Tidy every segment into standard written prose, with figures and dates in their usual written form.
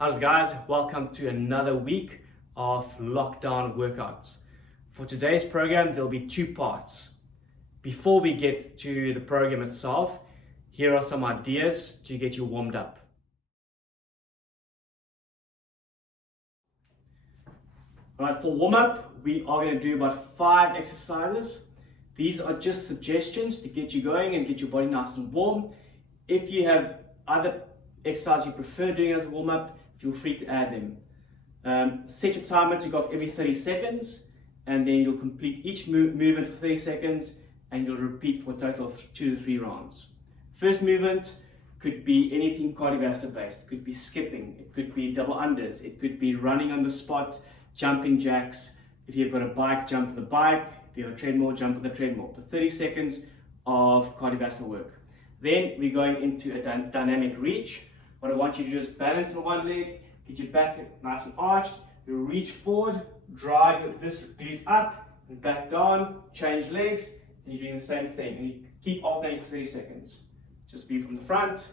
How's it, guys? Welcome to another week of lockdown workouts. For today's program, there'll be two parts. Before we get to the program itself, here are some ideas to get you warmed up. Alright, for warm-up, we are going to do about 5 exercises. These are just suggestions to get you going and get your body nice and warm. If you have other exercises you prefer doing as a warm-up, feel free to add them. Set your timer to go off every 30 seconds, and then you'll complete each movement for 30 seconds, and you'll repeat for a total of 2 to 3 rounds. First movement could be anything cardiovascular based. It could be skipping, it could be double unders, it could be running on the spot, jumping jacks. If you've got a bike, jump with the bike. If you have a treadmill, jump with the treadmill. For 30 seconds of cardiovascular work. Then we're going into a dynamic reach. What I want you to do is balance on one leg, get your back nice and arched, you reach forward, drive this glutes up and back down, change legs, and you're doing the same thing. And you keep alternating for 30 seconds. Just be from the front,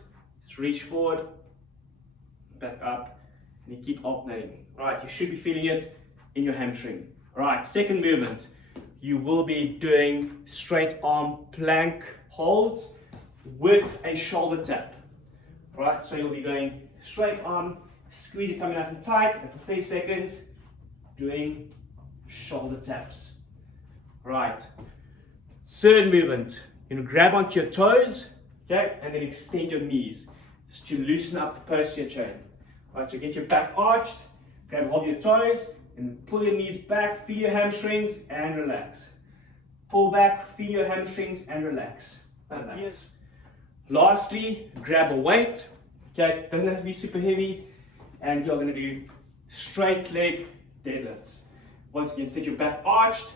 just reach forward, back up, and you keep alternating. Alright, you should be feeling it in your hamstring. Alright, second movement. You will be doing straight arm plank holds with a shoulder tap. Alright, so you'll be going straight arm, squeeze your tummy nice and tight, and for 30 seconds, doing shoulder taps. Alright, third movement. You're going to grab onto your toes, okay, and then extend your knees, just to loosen up the posterior chain. Alright, so get your back arched, grab hold of your toes, and pull your knees back, feel your hamstrings, and relax. Pull back, feel your hamstrings, and relax. Yes. Lastly, grab a weight. Okay, doesn't have to be super heavy, and you're going to do straight leg deadlifts. Once again, set your back arched,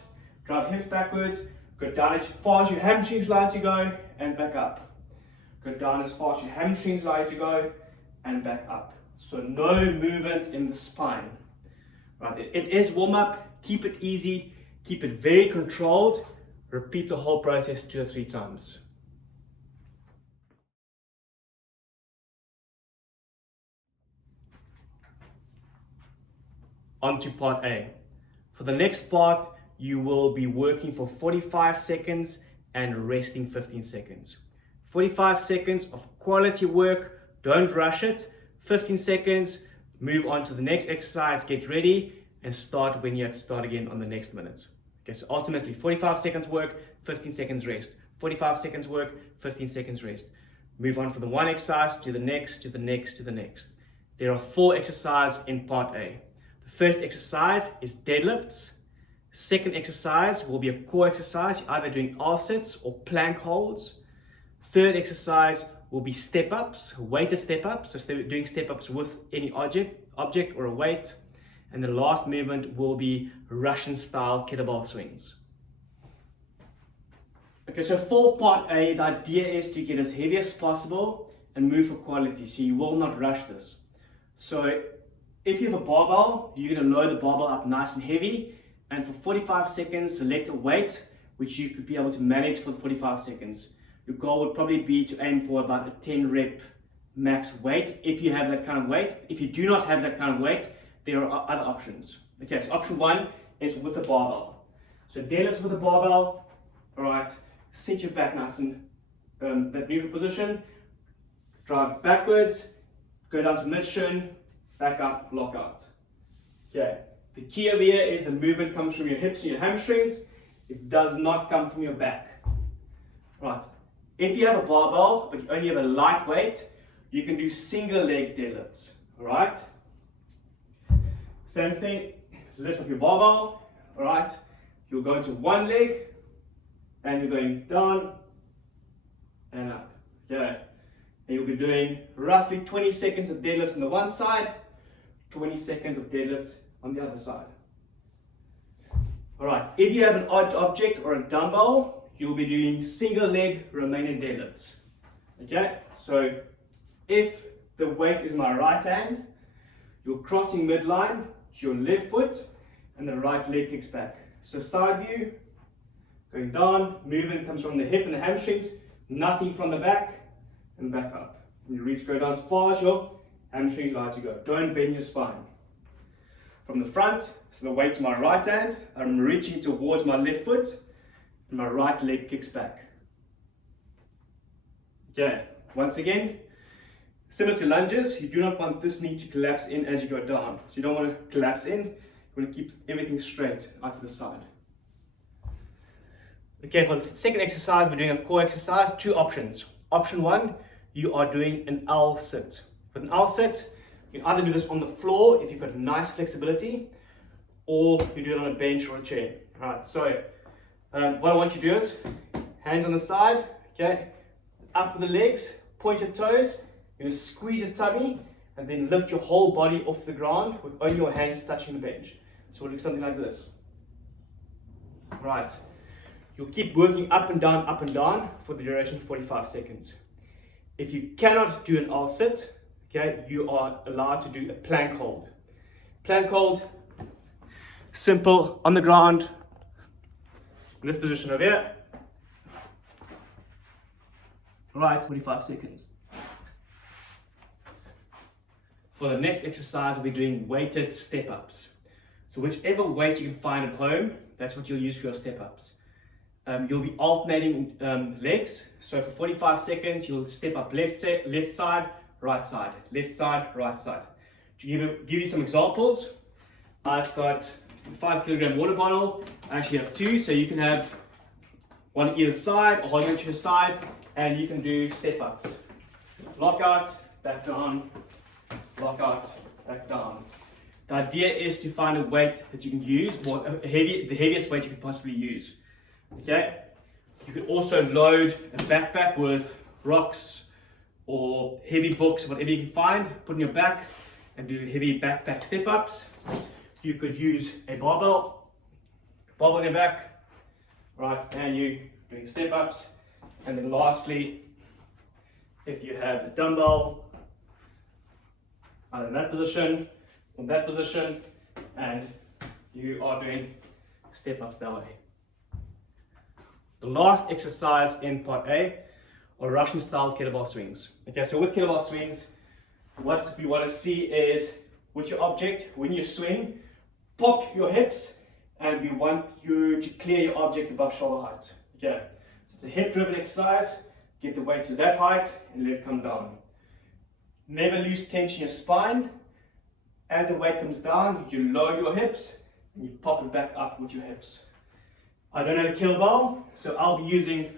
drive hips backwards, go down as far as your hamstrings allow you to go, and back up. Go down as far as your hamstrings allow you to go, and back up. So no movement in the spine. Right, it is warm up. Keep it easy, keep it very controlled. Repeat the whole process 2 or 3 times. On to part A. For the next part, you will be working for 45 seconds and resting 15 seconds. 45 seconds of quality work, don't rush it. 15 seconds, move on to the next exercise, get ready, and start when you have to start again on the next minute. Okay, so ultimately 45 seconds work, 15 seconds rest. 45 seconds work, 15 seconds rest. Move on from the one exercise to the next, to the next, to the next. There are 4 exercises in part A. The first exercise is deadlifts. Second exercise will be a core exercise. You're either doing L-sits or plank holds. Third exercise will be step-ups, weighted step-ups. So doing step-ups with any object or a weight. And the last movement will be Russian-style kettlebell swings. Okay, so for part A, the idea is to get as heavy as possible and move for quality. So you will not rush this. So if you have a barbell, you're going to load the barbell up nice and heavy. And for 45 seconds, select a weight which you could be able to manage for 45 seconds. Your goal would probably be to aim for about a 10 rep max weight if you have that kind of weight. If you do not have that kind of weight, there are other options. Okay, so option 1 is with a barbell. So deadlifts with a barbell. Alright, set your back nice in that neutral position. Drive backwards, go down to mid-shin, back up, lock out. Okay, the key over here is the movement comes from your hips and your hamstrings. It does not come from your back. Right. If you have a barbell, but you only have a light weight, you can do single leg deadlifts. Alright? Same thing, lift up your barbell. Alright? You'll go into one leg, and you're going down and up. Okay? And you'll be doing roughly 20 seconds of deadlifts on the one side, 20 seconds of deadlifts on the other side. Alright, if you have an odd object or a dumbbell, you'll be doing single leg Romanian deadlifts. Okay, so if the weight is my right hand, you're crossing midline to your left foot and the right leg kicks back. So side view, going down, movement comes from the hip and the hamstrings, nothing from the back, and back up. When you reach, go down as far as your hamstrings lie to go. Don't bend your spine. From the front, so the weight's my right hand, I'm reaching towards my left foot, and my right leg kicks back. Okay, once again, similar to lunges, you do not want this knee to collapse in as you go down. So you don't want to collapse in, you want to keep everything straight out to the side. Okay, for the second exercise, we're doing a core exercise, 2 options. Option 1, you are doing an L sit. With an L sit, you can either do this on the floor if you've got nice flexibility, or you do it on a bench or a chair. Alright, so what I want you to do is, hands on the side, okay, up with the legs, point your toes, you're going to squeeze your tummy, and then lift your whole body off the ground with only your hands touching the bench. So we'll do something like this. Right, you'll keep working up and down for the duration of 45 seconds. If you cannot do an L sit, okay, you are allowed to do a plank hold. Plank hold, simple, on the ground, in this position over here. Right, 45 seconds. For the next exercise, we're doing weighted step-ups. So whichever weight you can find at home, that's what you'll use for your step-ups. You'll be alternating legs. So for 45 seconds, you'll step up left side, right side, left side, right side. To give you some examples, I've got a 5 kilogram water bottle. I actually have 2, so you can have one either side or holding it to your side, and you can do step-ups. Lock out, back down, lock out, back down. The idea is to find a weight that you can use, or the heaviest weight you can possibly use. Okay? You can also load a backpack with rocks or heavy books, whatever you can find, put in your back and do heavy backpack step-ups. You could use a barbell in your back, right, and you doing step-ups. And then lastly, if you have a dumbbell, either in that position, in that position, and you are doing step-ups that way. The last exercise in part A are Russian style kettlebell swings. Okay, so with kettlebell swings, what we want to see is with your object, when you swing, pop your hips, and we want you to clear your object above shoulder height. Okay, so it's a hip driven exercise. Get the weight to that height and let it come down. Never lose tension in your spine. As the weight comes down, you lower your hips and you pop it back up with your hips. I don't have a kettlebell, so I'll be using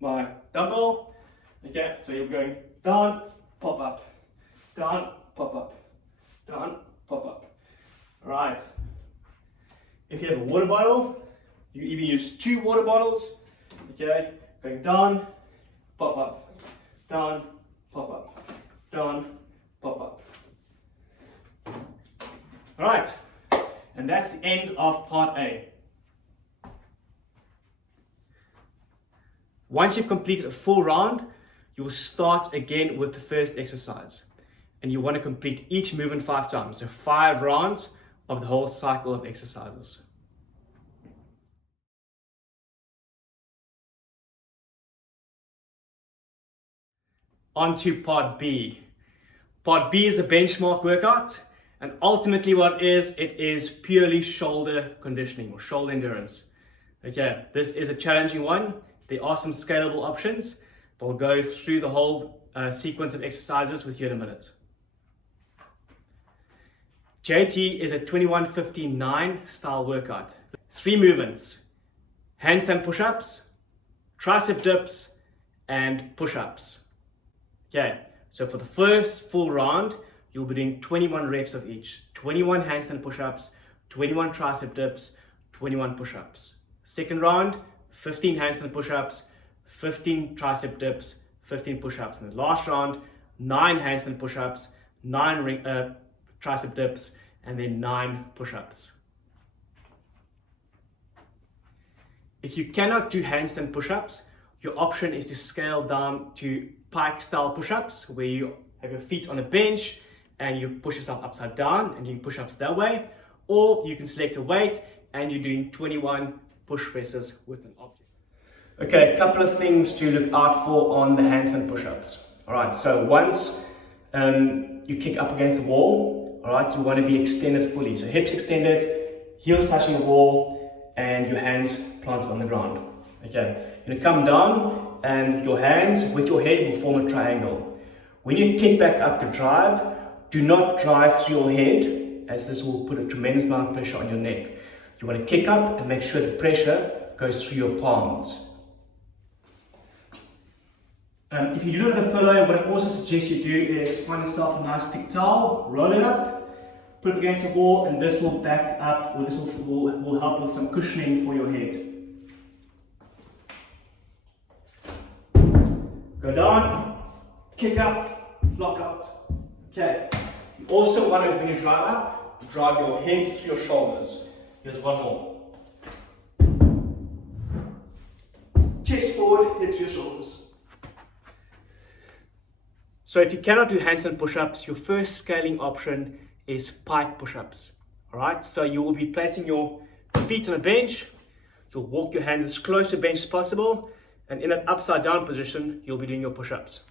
my dumbbell. Okay, so you're going down, pop up, down, pop up, down, pop up. Alright. If you have a water bottle, you even use 2 water bottles. Okay, going down, pop up, down, pop up, down, pop up. Alright, and that's the end of part A. Once you've completed a full round, you will start again with the first exercise. And you want to complete each movement 5 times, so 5 rounds of the whole cycle of exercises. On to part B. Part B is a benchmark workout, and ultimately what it is purely shoulder conditioning or shoulder endurance. Okay, this is a challenging one. There are some scalable options, but we'll go through the whole sequence of exercises with you in a minute. JT is a 21-15-9 style workout. 3 movements: handstand push-ups, tricep dips, and push-ups. Okay, so for the first full round, you'll be doing 21 reps of each. 21 handstand push-ups, 21 tricep dips, 21 push-ups. Second round, 15 handstand push-ups, 15 tricep dips, 15 push-ups. And the last round, 9 handstand push-ups, 9 tricep dips, and then 9 push-ups. If you cannot do handstand push-ups, your option is to scale down to Pike style push-ups, where you have your feet on a bench and you push yourself upside down and doing push-ups that way. Or you can select a weight and you're doing 21 push presses with an object. Okay, a couple of things to look out for on the handstand push-ups. All right, so once you kick up against the wall, all right, you want to be extended fully. So hips extended, heels touching the wall, and your hands planted on the ground. Okay, you're going to come down, and your hands with your head will form a triangle. When you kick back up to drive, do not drive through your head, as this will put a tremendous amount of pressure on your neck. You want to kick up and make sure the pressure goes through your palms. If you do not have a pillow, what I also suggest you do is find yourself a nice thick towel, roll it up, put it against the wall, and this will back up, or this will help with some cushioning for your head. Go down, kick up, lock out. Okay. You also want to, when you drive up, drive your head through your shoulders. Here's one more. Chest forward, head through your shoulders. So if you cannot do handstand push-ups, your first scaling option is pike push-ups. Alright, so you will be placing your feet on a bench, you'll walk your hands as close to the bench as possible, and in that upside down position, you'll be doing your push-ups.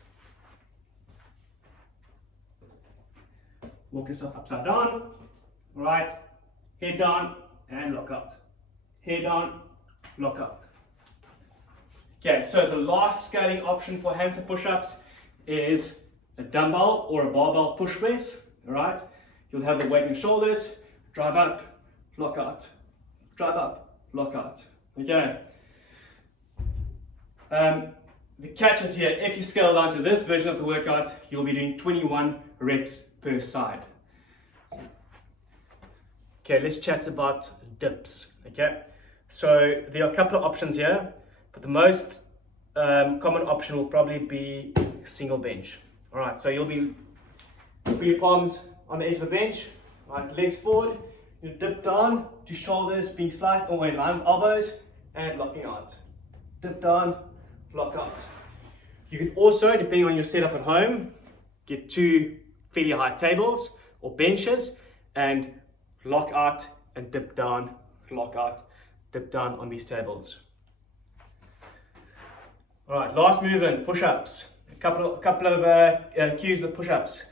Walk yourself upside down, alright, head down and lock out. Head down, lock out. Okay, so the last scaling option for handstand push-ups is a dumbbell or a barbell push press. All right, you'll have the weight in your shoulders, drive up, lock out, drive up, lock out. Okay. The catch is here, if you scale down to this version of the workout, you'll be doing 21 reps per side. Okay, let's chat about dips. Okay, so there are a couple of options here, but the most common option will probably be single bench. All right, so you'll be put your palms on the edge of the bench, right, legs forward, you dip down to shoulders being slight or in line with elbows and locking out. Dip down, lock out. You can also, depending on your setup at home, get two fairly high tables or benches and lock out and dip down, lock out, dip down on these tables. All right, last movement, push-ups. A couple of cues with push-ups.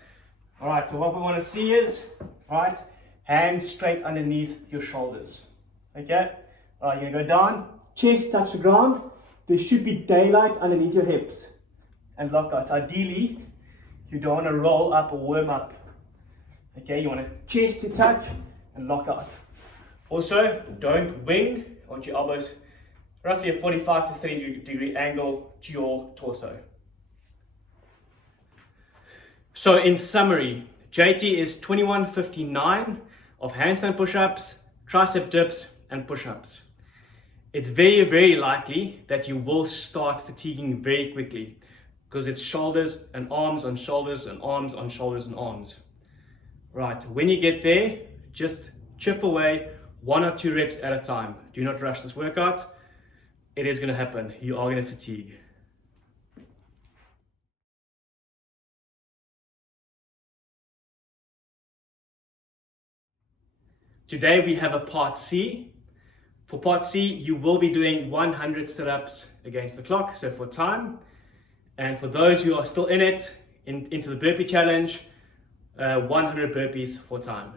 All right, so what we want to see is, all right, hands straight underneath your shoulders. Okay, all right, you're gonna go down, chest touch the ground. There should be daylight underneath your hips and lock out. Ideally, you don't want to roll up or warm up. Okay, you want to chest to touch and lock out. Also, don't wing. I want your elbows roughly a 45 to 30 degree angle to your torso. So in summary, JT is 2159 of handstand push-ups, tricep dips, and push-ups. It's very, very likely that you will start fatiguing very quickly because it's shoulders and arms on shoulders and arms on shoulders and arms. Right, when you get there, just chip away 1 or 2 reps at a time. Do not rush this workout. It is going to happen. You are going to fatigue. Today we have a part C. For part C, you will be doing 100 sit-ups against the clock, so for time. And for those who are still in it, into the burpee challenge, 100 burpees for time.